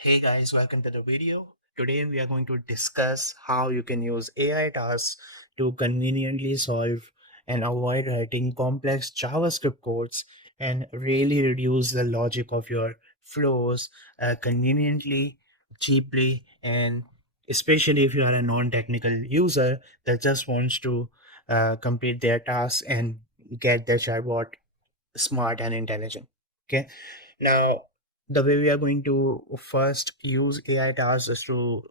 Hey guys, welcome to the video. Today we are going to discuss how you can use AI tasks to conveniently solve and avoid writing complex JavaScript codes and really reduce the logic of your flows conveniently, cheaply, and especially if you are a non-technical user that just wants to complete their tasks and get their chatbot smart and intelligent. Okay. Now, the way we are going to first use AI tasks is to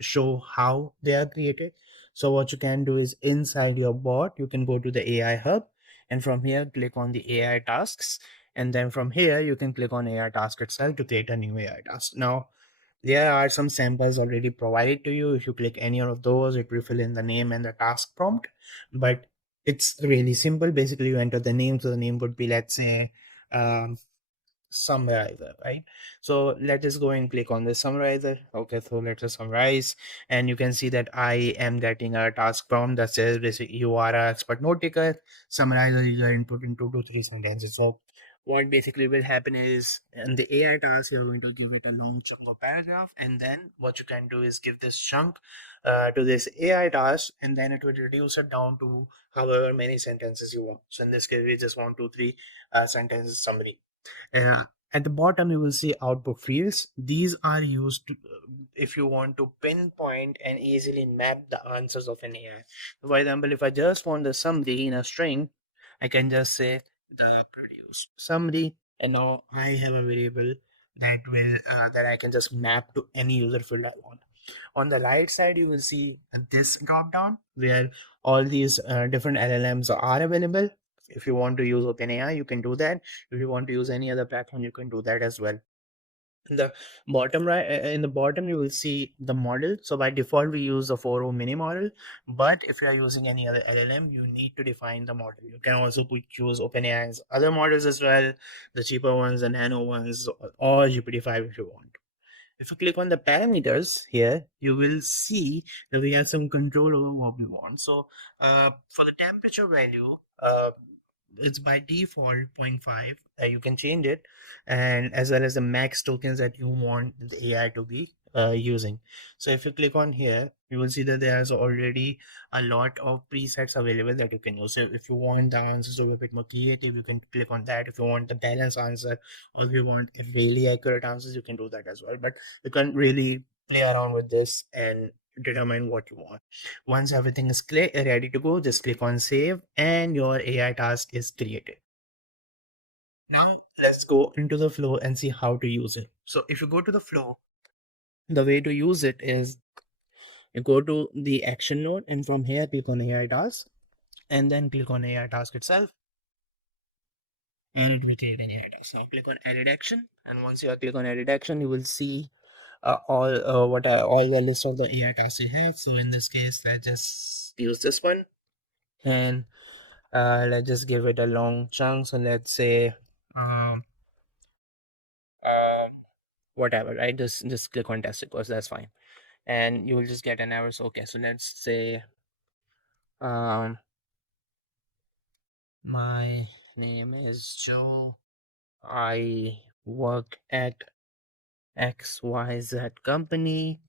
show how they are created. So, what you can do is inside your bot, you can go to the AI hub, and from here, click on the AI tasks. And then from here, you can click on AI task itself to create a new AI task. Now, there are some samples already provided to you. If you click any of those, it will fill in the name and the task prompt. But it's really simple. Basically, you enter the name. So the name would be, let's say, um, summarizer, right? So let us go and click on the summarizer. Okay, so let us summarize, and you can see that I am getting a task prompt that says basically you are an expert note taker. Summarize the user input in 2 to 3 sentences. So what basically will happen is in the AI task, you're going to give it a long chunk of paragraph, and then what you can do is give this chunk to this AI task, and then it will reduce it down to however many sentences you want. So in this case, we just want 2 3 sentences summary. uh, at the bottom, you will see output fields. These are used to, if you want to pinpoint and easily map the answers of an AI. For example, if I just want the summary in a string, I can just say the produce summary, and now I have a variable that I can just map to any user field I want. On the right side, you will see this drop down where all these different LLMs are available. If you want to use OpenAI, you can do that. If you want to use any other platform, you can do that as well. In the bottom right, in the bottom, you will see the model. So by default, we use the 4.0 mini model. But if you are using any other LLM, you need to define the model. You can also choose OpenAI's other models as well, the cheaper ones, the nano ones, or GPT-5 if you want. If you click on the parameters here, you will see that we have some control over what we want. So for the temperature value, it's by default zero point 0.5. You can change it, and as well as the max tokens that you want the AI to be using. So if you click on here, you will see that there's already a lot of presets available that you can use. So if you want the answers to be a bit more creative, you can click on that. If you want the balanced answer, or if you want really accurate answers, you can do that as well. But you can really play around with this and determine what you want. Once everything is ready to go, just click on save and your AI task is created. Now let's go into the flow and see how to use it. So if you go to the flow, the way to use it is you go to the action node, and from here click on AI task, and then click on AI task itself, and it will create an AI task. Now click on edit action, and once you click on edit action, you will see all the list of the AI tasks you have. So in this case, let's just use this one, and let's just give it a long chunk. So let's say um, uh, whatever, right? Just click on test request. That's fine, and you will just get an error. So okay, so let's say um, my name is Joe. I work at XYZ company.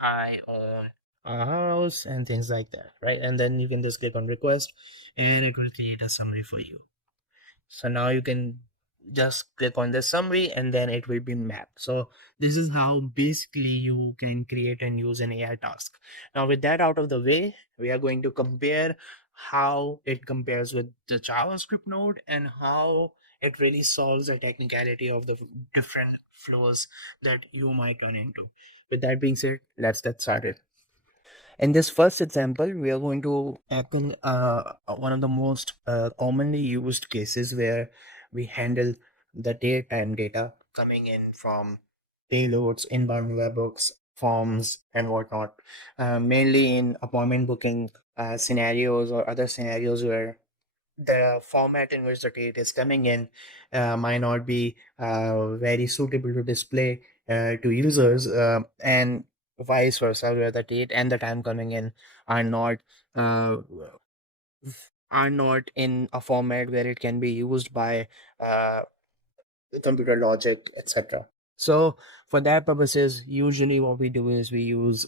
I own a house and things like that, right? And then you can just click on request, and it will create a summary for you. So now you can just click on the summary, and then it will be mapped. So this is how basically you can create and use an AI task. Now with that out of the way, we are going to compare how it compares with the JavaScript node and how it really solves the technicality of the different flows that you might run into. With that being said, let's get started. In this first example, we are going to tackle one of the most commonly used cases where we handle the daytime data coming in from payloads, inbound webhooks, forms, and whatnot, mainly in appointment booking scenarios or other scenarios where the format in which the data is coming in might not be very suitable to display to users, and vice versa, where the date and the time coming in are not uh, are not in a format where it can be used by uh, computer logic, etc. So for that purposes, usually what we do is we use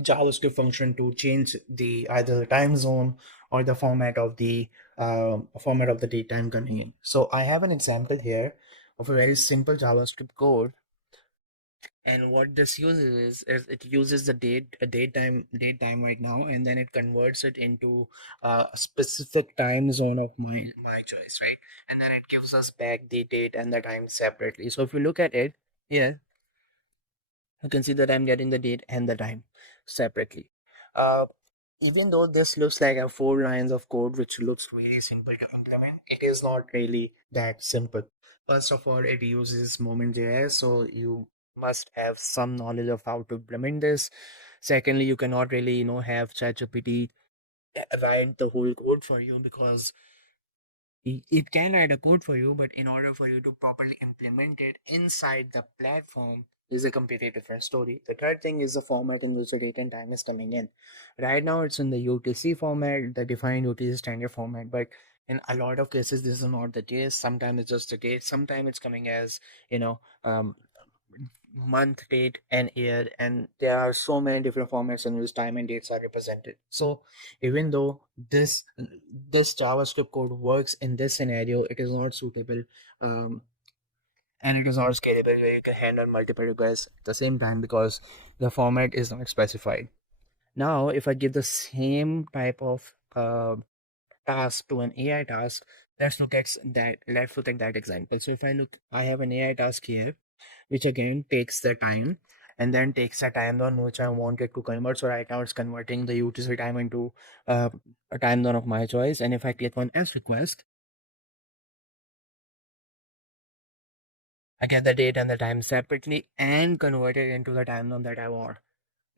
JavaScript function to change the either the time zone or the format of the datetime coming in. So I have an example here of a very simple JavaScript code, and what this uses is it uses the date time right now, and then it converts it into a specific time zone of my choice, right? And then it gives us back the date and the time separately. So if you look at it here, you can see that I'm getting the date and the time separately. Uh, Even though this looks like a 4 lines of code, which looks really simple to implement, it is not really that simple. First of all, it uses Moment.js, so you must have some knowledge of how to implement this. Secondly, you cannot really, have ChatGPT write the whole code for you, because it can write a code for you, but in order for you to properly implement it inside the platform is a completely different story. The third thing is the format in which the date and time is coming in. Right now, it's in the UTC format, the defined UTC standard format, but in a lot of cases, this is not the case. Sometimes it's just a date, sometimes it's coming as, month, date, and year, and there are so many different formats in which time and dates are represented. So even though this JavaScript code works in this scenario, it is not suitable, um, and it is not scalable where you can handle multiple requests at the same time because the format is not specified. Now, if I give the same type of task to an AI task, let's look at that example. So if I have an AI task here which again takes the time, and then takes the time zone which I want it to convert. So right now it's converting the UTC time into uh, a time zone of my choice. And if I click on S request, I get the date and the time separately and convert it into the time zone that I want.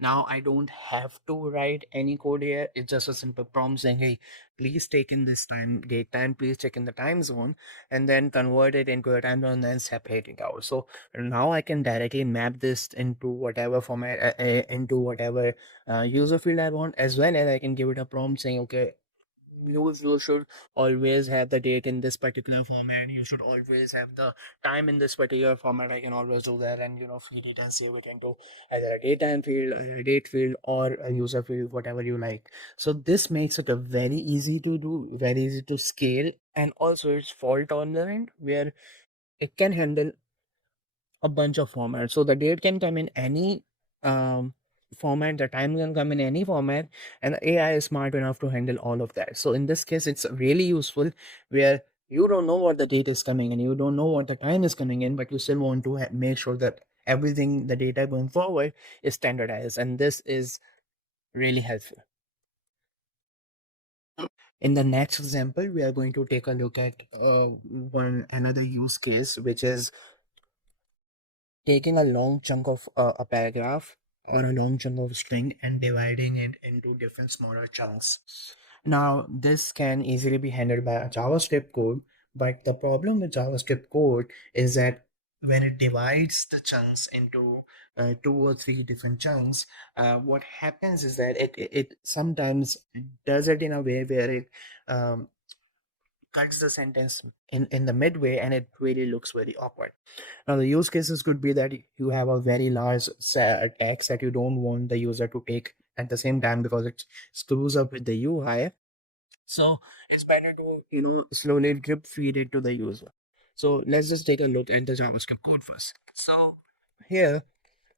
Now I don't have to write any code here. It's just a simple prompt saying, hey, please take in this date time, please check in the time zone, and then convert it into a time zone and then separate it out. So now I can directly map this into whatever format, into whatever user field I want, as well as I can give it a prompt saying, okay, you should always have the date in this particular format, you should always have the time in this particular format. I can always do that and feed it and save it into either a daytime field, a date field, or a user field, whatever you like. So this makes it a very easy to do, very easy to scale, and also it's fault tolerant where it can handle a bunch of formats. So the date can come in any um, format, the time can come in any format, and the AI is smart enough to handle all of that. So in this case, it's really useful where you don't know what the date is coming and you don't know what the time is coming in, but you still want to make sure that everything, the data going forward, is standardized, and this is really helpful. In the next example, we are going to take a look at one another use case, which is taking a long chunk of a paragraph or a long chunk of string and dividing it into different smaller chunks. Now, this can easily be handled by a JavaScript code, but the problem with JavaScript code is that when it divides the chunks into 2 or 3 different chunks, what happens is that it sometimes does it in a way where it um, cuts the sentence in the midway, and it really looks very awkward. Now, the use cases could be that you have a very large text that you don't want the user to take at the same time because it screws up with the UI. So it's better to, slowly drip feed it to the user. So let's just take a look at the JavaScript code first. So here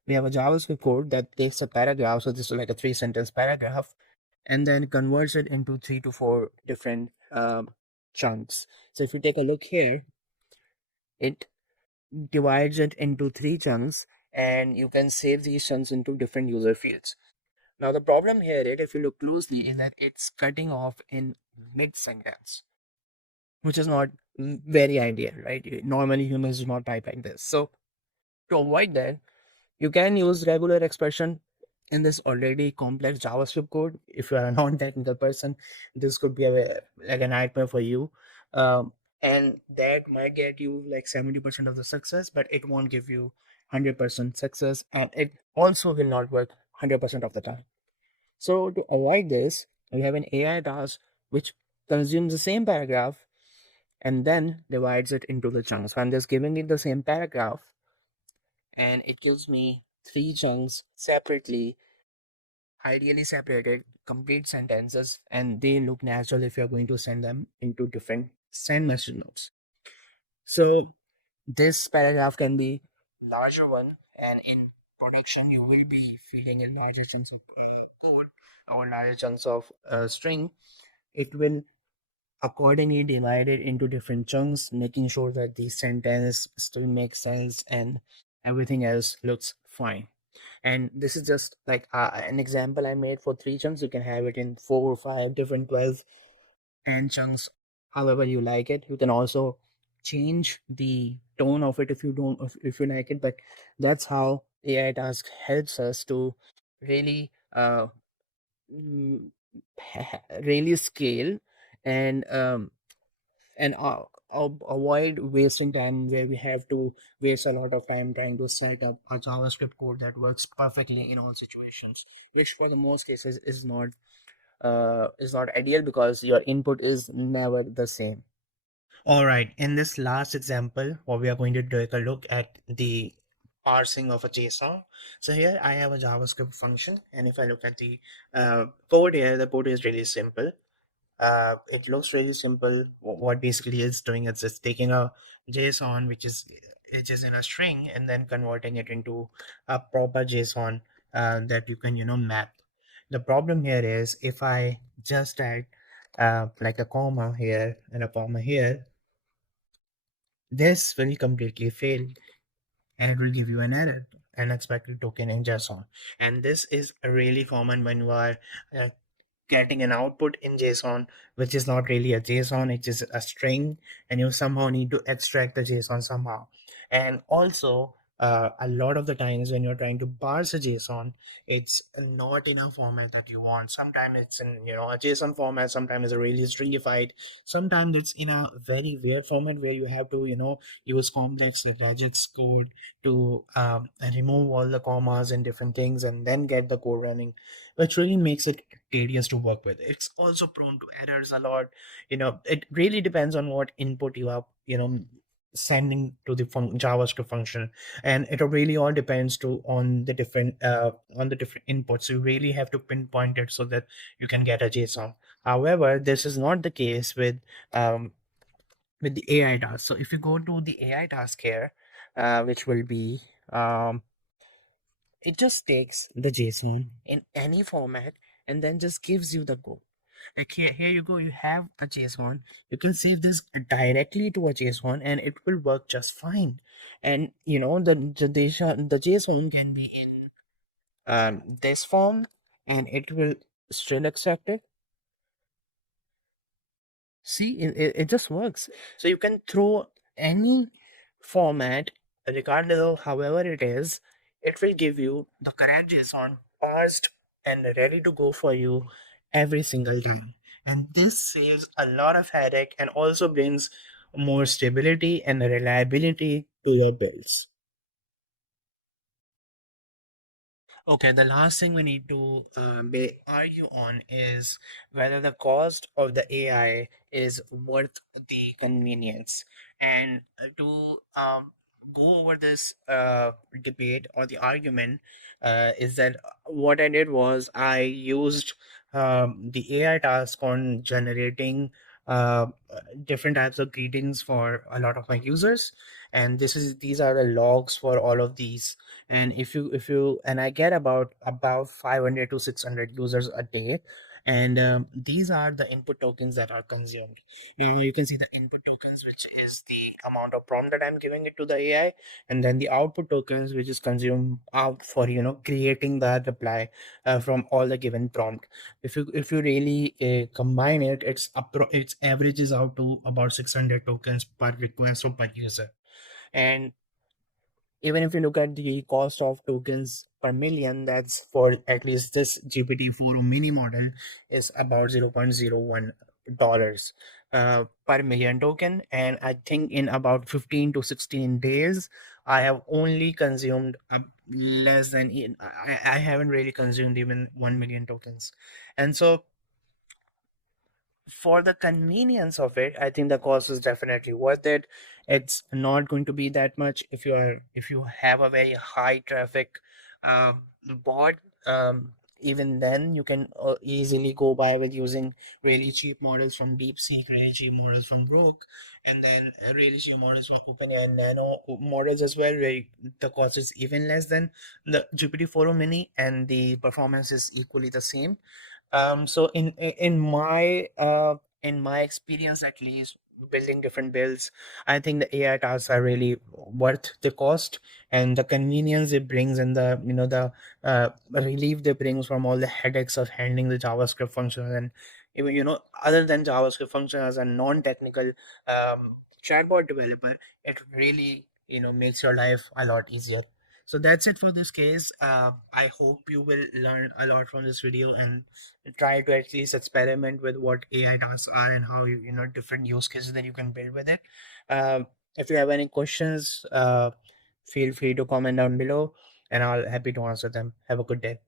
we have a JavaScript code that takes a paragraph. So this is like a 3 sentence paragraph, and then converts it into 3 to 4 different chunks. So if you take a look here, it divides it into 3 chunks, and you can save these chunks into different user fields. Now the problem here is, if you look closely, is that it's cutting off in mid sentence, which is not very ideal, right? Normally humans do not type like this. So to avoid that, you can use regular expression in this already complex JavaScript code. If you are a non-technical person, this could be like a nightmare for you. And that might get you like 70% of the success, but it won't give you 100% success, and it also will not work 100% of the time. So to avoid this, we have an AI task which consumes the same paragraph and then divides it into the chunks. So I'm just giving it the same paragraph, and it gives me three chunks separately, ideally separated, complete sentences, and they look natural if you're going to send them into different send message notes. So this paragraph can be larger one, and in production you will be filling in larger chunks of code or larger chunks of string. It will accordingly divide it into different chunks, making sure that the sentence still makes sense and everything else looks fine. And this is just like an example I made for three chunks. You can have it in four or five different 12 and chunks, however you like it. You can also change the tone of it if you don't, if you like it. But that's how AI task helps us to really mm, really scale and avoid wasting time where we have to waste a lot of time trying to set up a JavaScript code that works perfectly in all situations, which for the most cases is not ideal because your input is never the same. All right, in this last example, what we are going to take a look at the parsing of a JSON. So here I have a JavaScript function, and if I look at the code here, the code is really simple. It looks really simple. What basically it's doing is it's taking a JSON, which is in a string, and then converting it into a proper JSON that you can map. The problem here is if I just add like a comma here and a comma here, this will completely fail and it will give you an error, unexpected token in JSON. And this is really common when you are uh, getting an output in JSON, which is not really a JSON, it is a string, and you somehow need to extract the JSON somehow. And also, a lot of the times when you're trying to parse a JSON, it's not in a format that you want. Sometimes it's in a JSON format, sometimes it's a really stringified, sometimes it's in a very weird format where you have to use complex regex code to remove all the commas and different things and then get the code running, which really makes it tedious to work with. It's also prone to errors a lot. It really depends on what input you are, sending to the JavaScript function, and it really all depends to on the different inputs. You really have to pinpoint it so that you can get a JSON. However, this is not the case um, with the AI task. So if you go to the AI task here, which will be it just takes the JSON in any format and then just gives you the code. Like here you go, you have a JSON. You can save this directly to a JSON and it will work just fine. And the JSON can be in this form and it will still accept it. See, it just works. So you can throw any format, regardless of however it is, it will give you the correct JSON parsed and ready to go for you every single time. And this saves a lot of headache and also brings more stability and reliability to your builds. Okay, the last thing we need to argue on is whether the cost of the AI is worth the convenience. And to go over this debate or the argument, is that what I did was I used the AI task on generating different types of greetings for a lot of my users, and these are the logs for all of these. And if you and I get about 500 to 600 users a day, and these are the input tokens that are consumed. Now you can see the input tokens, which is the amount of prompt that I'm giving it to the AI, and then the output tokens, which is consumed out for creating that reply from all the given prompt. If you really combine it, it's averages out to about 600 tokens per request or per user. And even if you look at the cost of tokens per million, that's for at least this GPT-4 mini model is about $0.01 per million token. And I think in about 15 to 16 days, I have only consumed less than, I haven't really consumed even 1 million tokens. And so for the convenience of it, I think the cost is definitely worth it. It's not going to be that much if you have a very high traffic um, bot. Even then, you can easily go by with using really cheap models from DeepSeek, really cheap models from Rook, and then really cheap models from OpenAI and Nano models as well, where the cost is even less than the GPT-4o Mini, and the performance is equally the same. So in my experience, at least, building different builds, I think the AI tasks are really worth the cost and the convenience it brings, and the relief they brings from all the headaches of handling the JavaScript functions. And even, other than JavaScript functions, as a non-technical chatbot developer, it really, makes your life a lot easier. So that's it for this case. I hope you will learn a lot from this video and try to at least experiment with what AI tasks are and how different use cases that you can build with it. If you have any questions, feel free to comment down below, and I'll happy to answer them. Have a good day.